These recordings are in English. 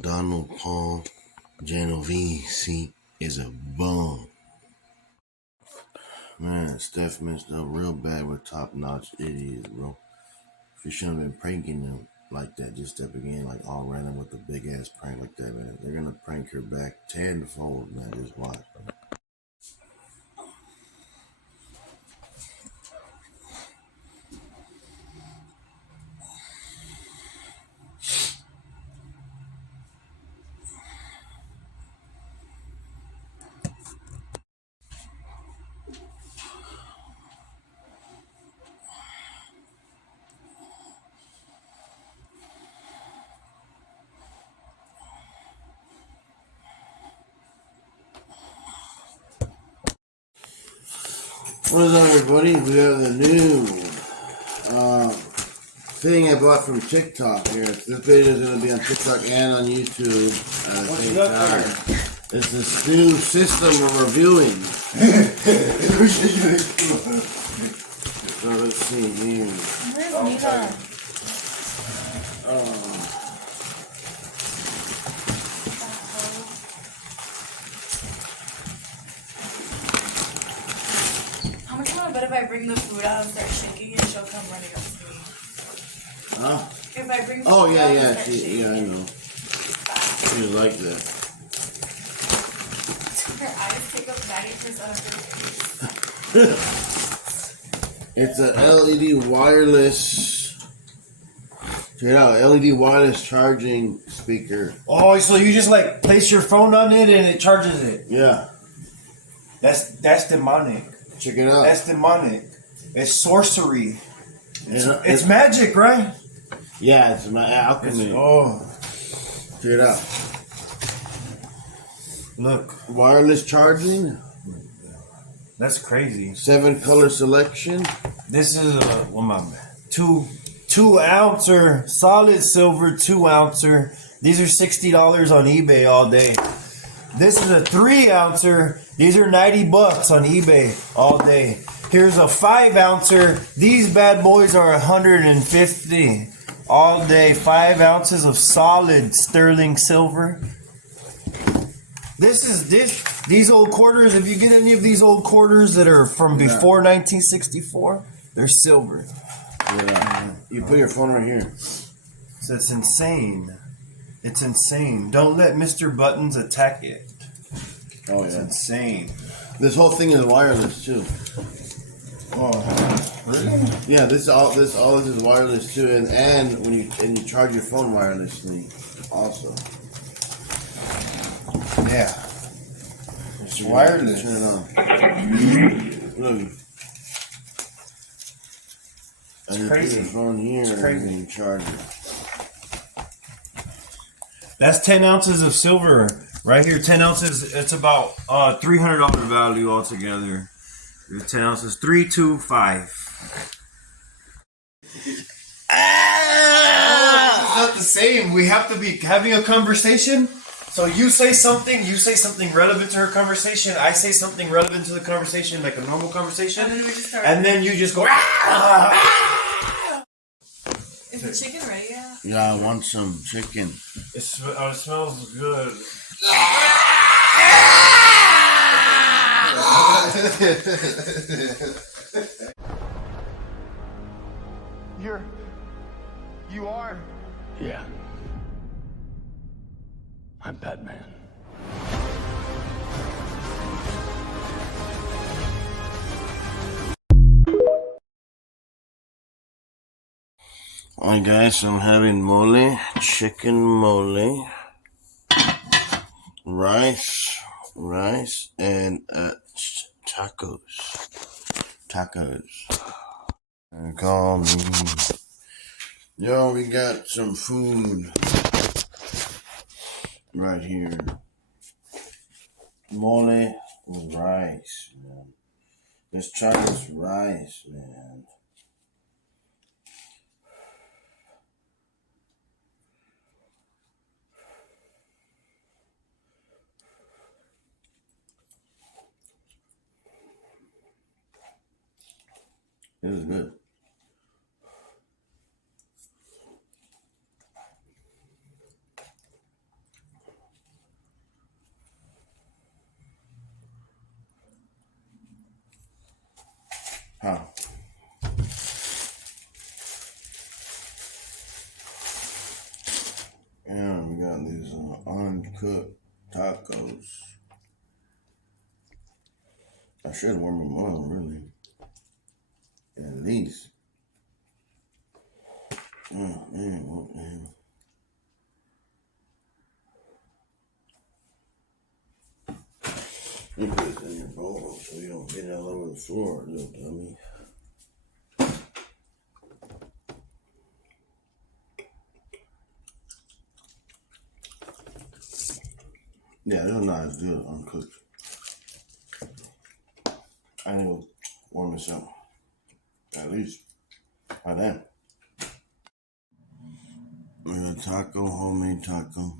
Donald Paul Genovese is a bum. Man, Steph messed up real bad with top-notch idiots, bro. She shouldn't have been pranking them like that just to begin, like all random with a big-ass prank like that, man. They're going to prank her back tenfold, man. Just watch. What is up, everybody? We have the new thing I bought from TikTok here. This video is going to be on TikTok and on YouTube at the same time. It's this new system of reviewing. So let's see here. Where's Nina? How much more bet if I bring the food out and start shaking and she'll come running up to me? Huh? If I bring food Oh, out yeah, and yeah. start shaking. Yeah, I know. She was like that. Her eyes take up 90% of her face. It's an LED wireless. Check it out, LED wireless charging speaker. Oh, so you just like place your phone on it and it charges it. Yeah. That's demonic. Check it out. That's demonic. It's sorcery. It's It's magic, right? yeah, it's my alchemy. Oh, Check it out. look, Wireless charging, that's crazy. 7-color selection. This is two ouncer solid silver 2-ouncer. These are $60 on eBay all day. This is a 3-ouncer. These are $90 on eBay all day. Here's a 5-ouncer. These bad boys are $150 all day. 5 ounces of solid sterling silver. These old quarters. If you get any of these old quarters that are from before 1964, they're silver. Yeah. You put your phone right here. So it's insane. It's insane. Don't let Mr. Buttons attack it. Oh It's yeah. insane. This whole thing is wireless too. Oh, really? Yeah, this is wireless too, and when you charge your phone wirelessly, also. Yeah. It's wireless. Turn it on. Look. And you crazy. put your phone here It's crazy. and you charge it. That's 10 ounces of silver. Right here, 10 ounces. It's about $300 value altogether. 10 ounces, 325. It's not the same. We have to be having a conversation. So you say something relevant to her conversation. I say something relevant to the conversation, like a normal conversation. And then we just start. And then you just go, Is the chicken ready yet? Yeah, I want some chicken. It smells good. You are. Yeah. I'm Batman. Alright guys, I'm having mole, chicken mole, rice, and tacos. Call me. Yo, we got some food right here. Mole with rice, man. Let's try this rice, man. This is good. Huh? Yeah, we got these uncooked tacos. I should warm them up, really. At least. Oh, man, what the hell? You put this in your bowl so you don't get it all over the floor, little dummy. Yeah, they're not as good uncooked. I need to warm this up. At least. By then. We got taco, homemade taco.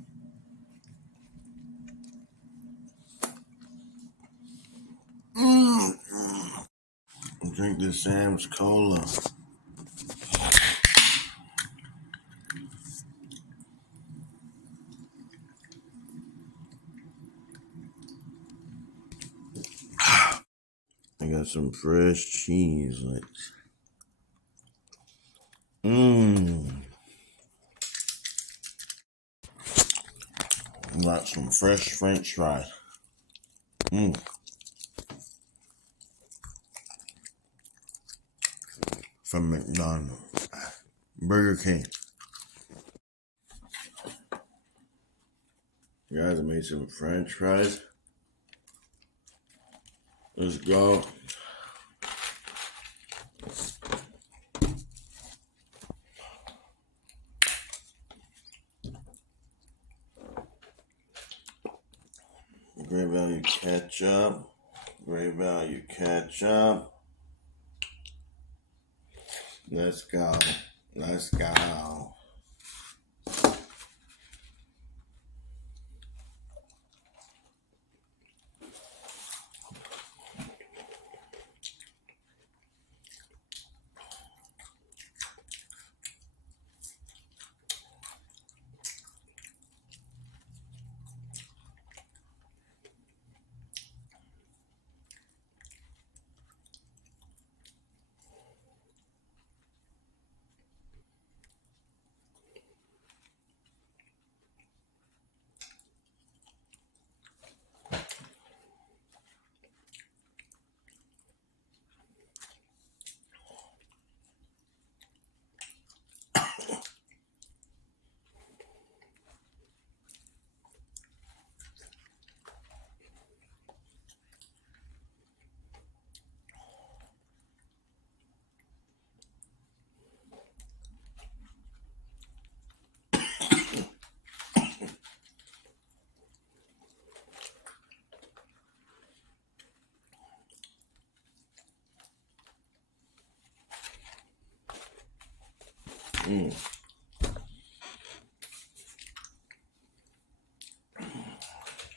Drink this Sam's Cola. I got some fresh cheese. Like, got some fresh French fries. From McDonald's. Burger King. You guys, I made some French fries. Let's go. Great value ketchup. Great value ketchup. Let's go. Let's go.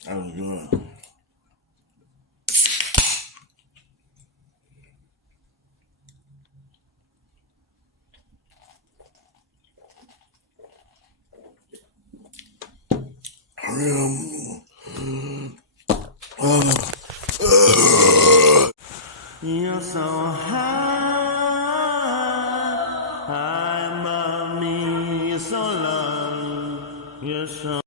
That was good. You're so high, mommy, you're so low, you're so